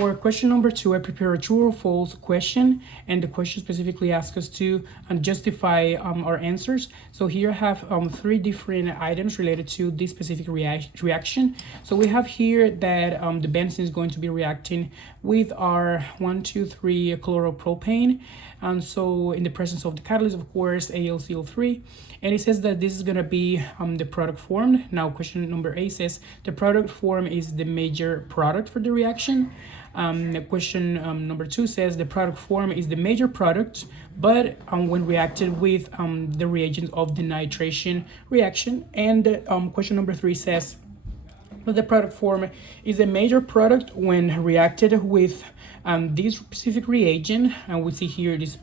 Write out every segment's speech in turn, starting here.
For question number 2, I prepare a true or false question, and the question specifically asks us to justify our answers. So here I have 3 different items related to this specific reaction. So we have here that the benzene is going to be reacting with our 1,2,3 chloropropane, and so in the presence of the catalyst, of course, AlCl3, and it says that this is going to be the product formed. Now question number 8 says the product form is the major product for the reaction. Question number 2 says the product form is the major product, but when reacted with the reagent of the nitration reaction. And question number 3 says that the product form is a major product when reacted with this specific reagent, and we see here it is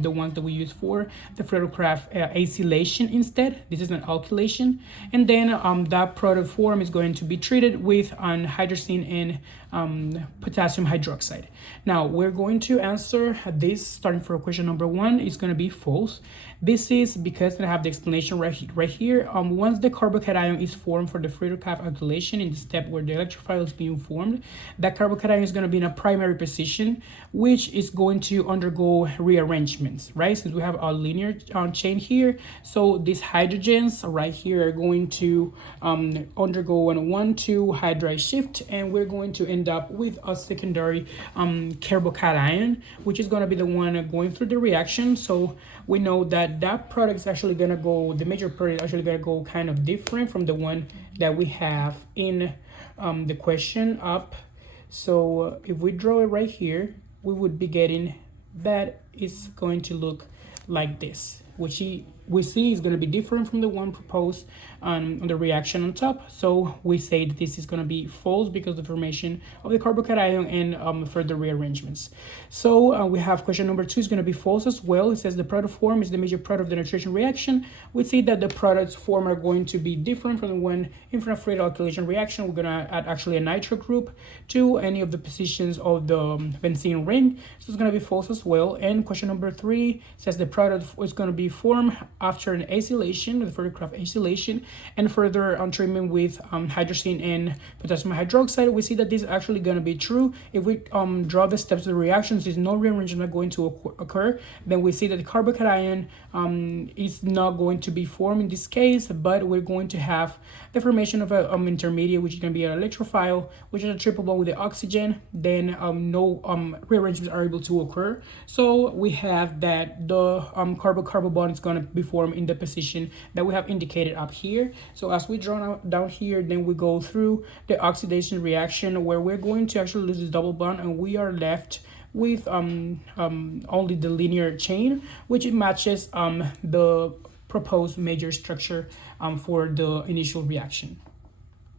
the ones that we use for the Friedel-Crafts acylation instead. This is an alkylation, and then that product form is going to be treated with hydrazine and potassium hydroxide. Now we're going to answer this starting for question number 1. It's going to be false. This is because I have the explanation right here. Once the carbocation is formed for the Friedel-Crafts alkylation in the step where the electrophile is being formed, that carbocation is going to be in a primary position, which is going to undergo rearrangements, right? Since we have a linear chain here, so these hydrogens right here are going to undergo a 1,2 hydride shift, and we're going to end up with a secondary carbocation, which is going to be the one going through the reaction. So we know that product is actually going to go, the major product is actually going to go kind of different from the one that we have in the question up. So if we draw it right here, we would be getting that it's going to look like this, which we see is going to be different from the one proposed on the reaction on top. So we say that this is going to be false because of the formation of the carbocation and further rearrangements. So we have question number 2 is going to be false as well. It says the product form is the major product of the nitration reaction. We see that the products form are going to be different from the one in front of Friedel alkylation reaction. We're going to add actually a nitro group to any of the positions of the benzene ring. So it's going to be false as well. And question number 3 says the product is going to be formed after an acylation, the Friedel-Crafts acylation, and further treatment with hydrazine and potassium hydroxide. We see that this is actually going to be true. If we draw the steps of the reactions, there's no rearrangement going to occur. Then we see that the carbocation is not going to be formed in this case, but we're going to have the formation of an intermediate, which is going to be an electrophile, which is a triple bond with the oxygen. Then no rearrangements are able to occur. So we have that the carbo-carbo bond is going to be formed in the position that we have indicated up here. So as we draw down here, then we go through the oxidation reaction where we're going to actually lose this double bond, and we are left with only the linear chain, which matches the proposed major structure for the initial reaction.